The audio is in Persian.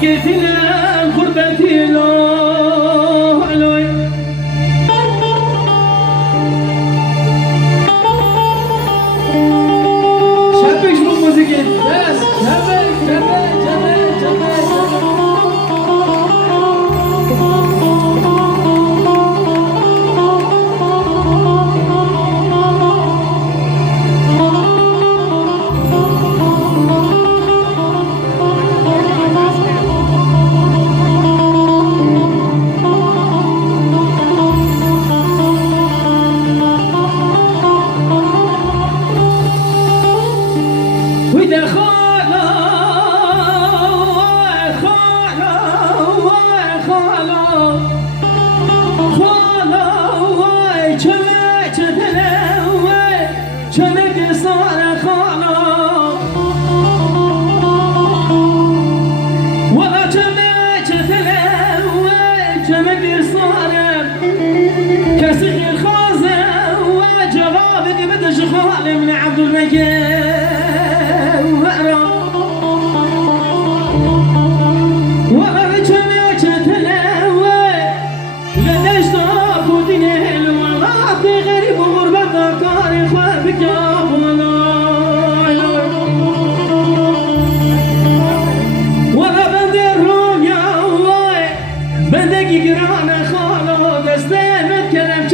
وقتنا غربتنا شبك شنو موسيقى بس شبك شبك شبك شبك وإذا خالا خالا خالا خالا چمه چتنه چمه قصار خالا ولا چمه چتنه چمه قصار كسي الخازة وجوابك بدش خالي من عبد المجيد بدك يقرانا خالو دستين متكلم